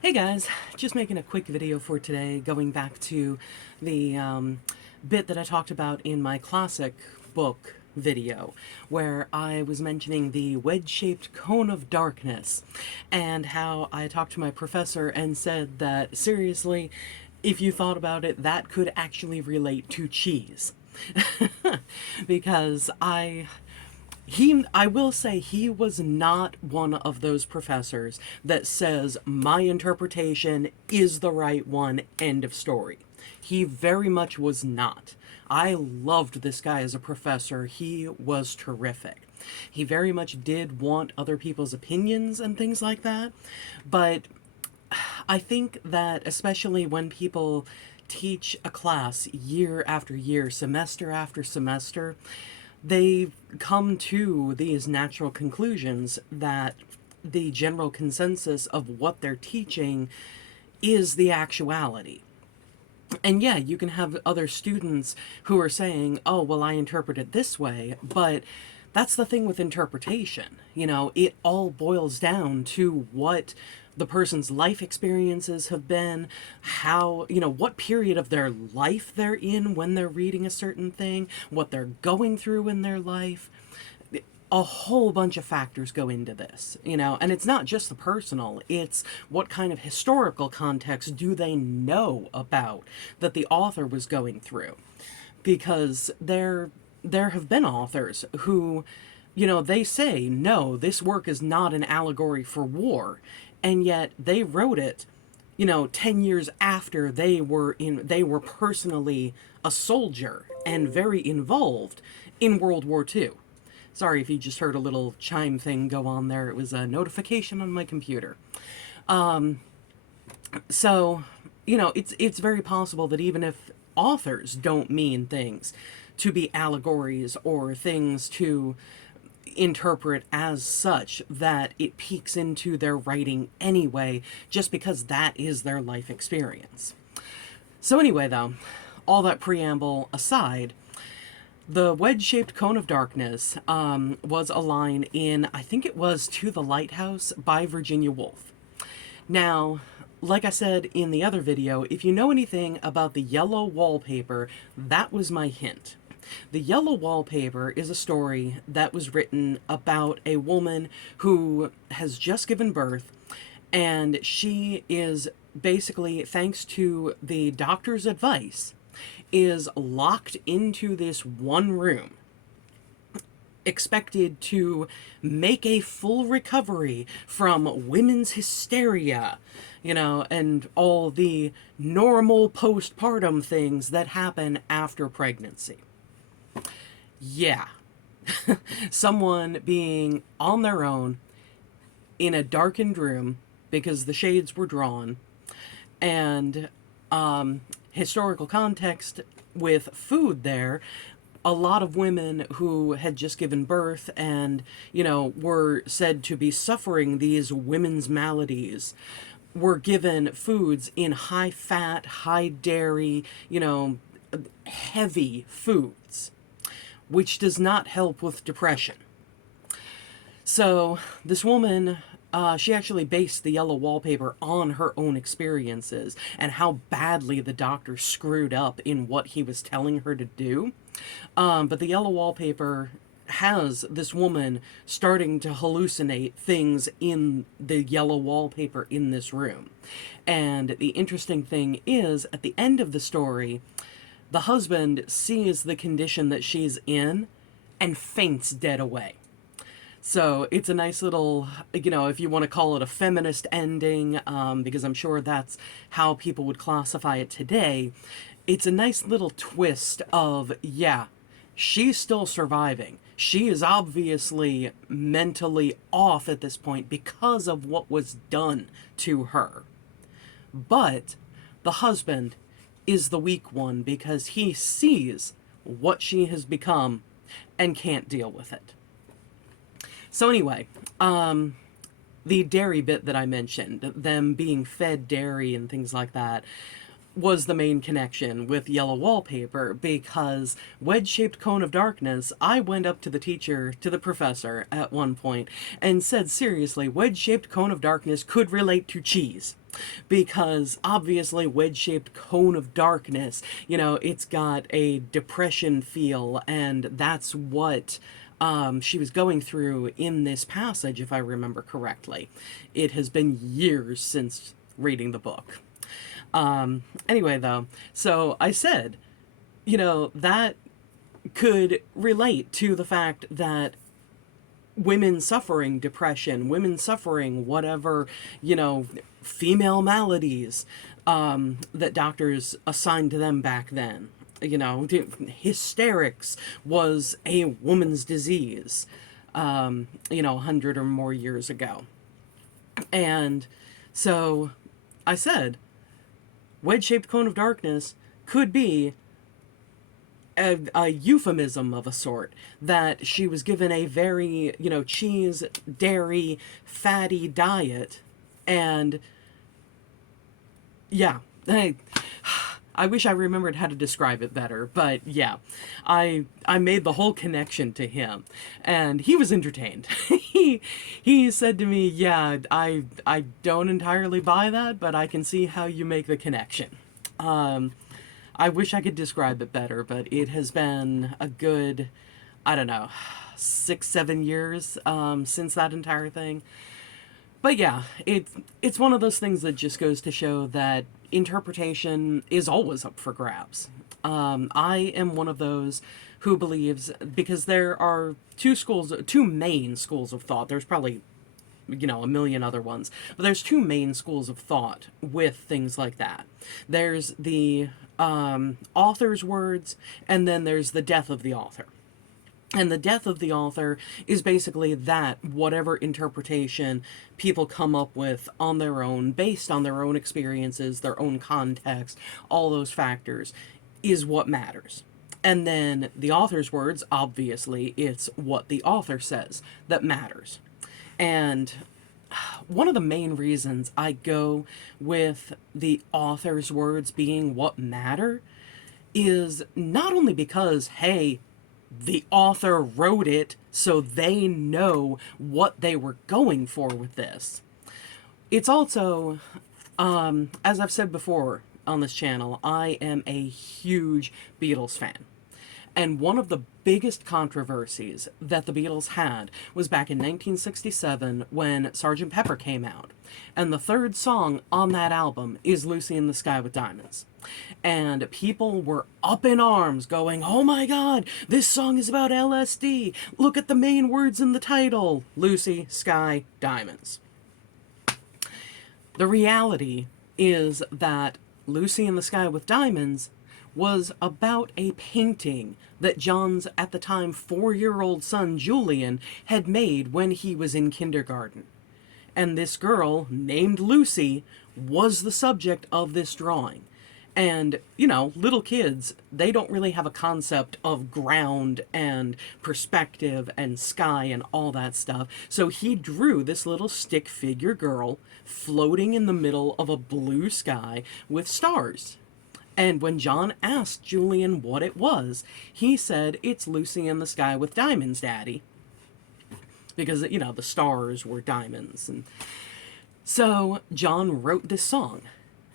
Hey guys, just making a quick video for today, going back to the bit that I talked about in my classic book video, where I was mentioning the wedge-shaped cone of darkness, and how I talked to my professor and said that, seriously, if you thought about it, that could actually relate to cheese. Because I will say he was not one of those professors that says my interpretation is the right one, end of story. He very much was not. I loved this guy as a professor. He was terrific. He very much did want other people's opinions and things like that, but I think that especially when people teach a class year after year, semester after semester, they come to these natural conclusions that the general consensus of what they're teaching is the actuality. And yeah, you can have other students who are saying, oh, well, I interpret it this way, but that's the thing with interpretation. You know, it all boils down to what the person's life experiences have been, how, what period of their life they're in when they're reading a certain thing, what they're going through in their life. A whole bunch of factors go into this, and it's not just the personal, it's what kind of historical context do they know about that the author was going through. Because there have been authors who, they say, no, this work is not an allegory for war, and yet they wrote it, 10 years after they were personally a soldier and very involved in World War II. Sorry if you just heard a little chime thing go on there. It was a notification on my computer. So, it's very possible that even if authors don't mean things to be allegories or things to interpret as such, that it peeks into their writing anyway, just because that is their life experience. So anyway, though, all that preamble aside, the wedge-shaped cone of darkness was a line in, I think it was To the Lighthouse by Virginia Woolf. Now, like I said in the other video, if you know anything about the yellow wallpaper, that was my hint. The Yellow Wallpaper is a story that was written about a woman who has just given birth, and she is basically, thanks to the doctor's advice, is locked into this one room, expected to make a full recovery from women's hysteria, and all the normal postpartum things that happen after pregnancy. Yeah. Someone being on their own in a darkened room because the shades were drawn, and historical context with food there. A lot of women who had just given birth and, were said to be suffering these women's maladies were given foods in high fat, high dairy, heavy foods, which does not help with depression. So this woman, she actually based the Yellow Wallpaper on her own experiences and how badly the doctor screwed up in what he was telling her to do. But the Yellow Wallpaper has this woman starting to hallucinate things in the yellow wallpaper in this room. And the interesting thing is, at the end of the story, the husband sees the condition that she's in and faints dead away. So it's a nice little, if you want to call it a feminist ending, because I'm sure that's how people would classify it today. It's a nice little twist of, yeah, she's still surviving. She is obviously mentally off at this point because of what was done to her. But the husband is the weak one because he sees what she has become and can't deal with it. So anyway, the dairy bit that I mentioned, them being fed dairy and things like that, was the main connection with Yellow Wallpaper, because wedge-shaped cone of darkness, I went up to the teacher, to the professor at one point, and said, seriously, wedge-shaped cone of darkness could relate to cheese. because obviously wedge-shaped cone of darkness, it's got a depression feel, and that's what she was going through in this passage, if I remember correctly. It has been years since reading the book. Anyway, though, so I said, that could relate to the fact that women suffering depression, women suffering whatever, female maladies that doctors assigned to them back then. Hysterics was a woman's disease, 100 or more years ago. And so I said, wedge-shaped cone of darkness could be a euphemism of a sort, that she was given a very, cheese, dairy, fatty diet. And yeah, I wish I remembered how to describe it better, but yeah, I made the whole connection to him, and he was entertained. he said to me, yeah, I don't entirely buy that, but I can see how you make the connection. I wish I could describe it better, but it has been a good, 6-7 years since that entire thing. But yeah, it's one of those things that just goes to show that interpretation is always up for grabs. I am one of those who believes, because there are two main schools of thought. There's probably, a million other ones, but there's two main schools of thought with things like that. There's the author's words, and then there's the death of the author. And the death of the author is basically that whatever interpretation people come up with on their own, based on their own experiences, their own context, all those factors, is what matters. And then the author's words, obviously, it's what the author says that matters. And one of the main reasons I go with the author's words being what matter is not only because, hey, the author wrote it, so they know what they were going for with this. It's also, as I've said before on this channel, I am a huge Beatles fan. And one of the biggest controversies that the Beatles had was back in 1967 when Sgt. Pepper came out. And the third song on that album is Lucy in the Sky with Diamonds. And people were up in arms going, oh my god, this song is about LSD. Look at the main words in the title. Lucy, Sky, Diamonds. The reality is that Lucy in the Sky with Diamonds was about a painting that John's, at the time, 4-year-old son, Julian, had made when he was in kindergarten. And this girl, named Lucy, was the subject of this drawing. And, little kids, they don't really have a concept of ground and perspective and sky and all that stuff. So he drew this little stick figure girl floating in the middle of a blue sky with stars. And when John asked Julian what it was, he said, it's Lucy in the Sky with Diamonds, Daddy. Because, the stars were diamonds. And so John wrote this song.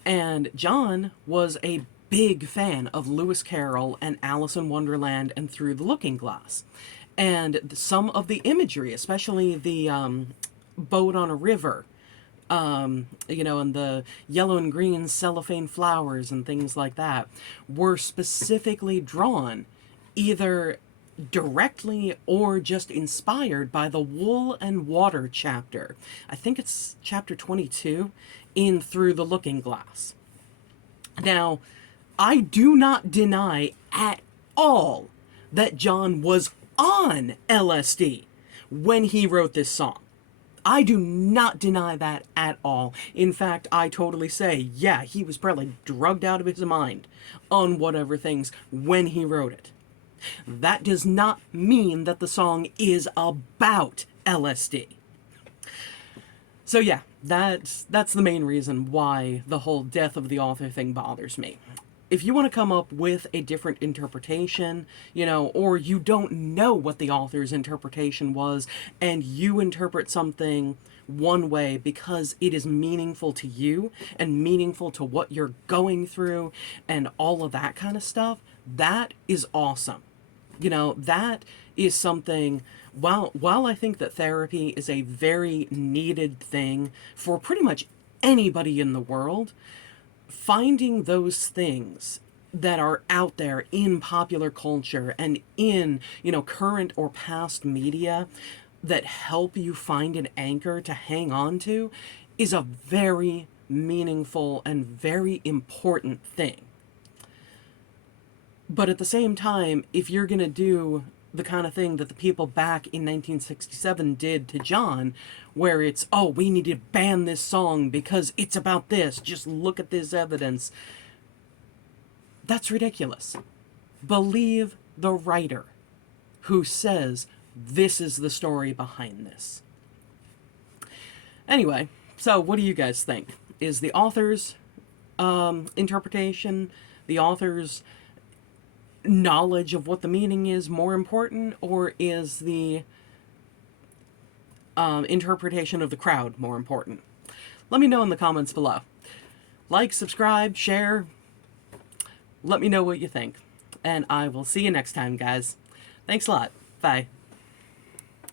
And John was a big fan of Lewis Carroll and Alice in Wonderland and Through the Looking Glass. And some of the imagery, especially the boat on a river, and the yellow and green cellophane flowers and things like that, were specifically drawn either directly or just inspired by the Wool and Water chapter. I think it's chapter 22 in Through the Looking Glass. Now, I do not deny at all that John was on LSD when he wrote this song. I do not deny that at all. In fact, I totally say, yeah, he was probably drugged out of his mind on whatever things when he wrote it. That does not mean that the song is about LSD. So yeah, that's the main reason why the whole death of the author thing bothers me. if you want to come up with a different interpretation, you know, or you don't know what the author's interpretation was, and you interpret something one way because it is meaningful to you and meaningful to what you're going through and all of that kind of stuff, that is awesome. You know, that is something, while I think that therapy is a very needed thing for pretty much anybody in the world, finding those things that are out there in popular culture and in, you know, current or past media that help you find an anchor to hang on to is a very meaningful and very important thing. But at the same time, if you're going to do the kind of thing that the people back in 1967 did to John, where it's, oh, we need to ban this song because it's about this, just look at this evidence, that's ridiculous. Believe the writer who says this is the story behind this. Anyway, so what do you guys think? Is the author's interpretation, the author's knowledge of what the meaning is more important, or is the interpretation of the crowd more important? Let me know in the comments below. Like, subscribe, share. Let me know what you think. And I will see you next time, guys. Thanks a lot. Bye.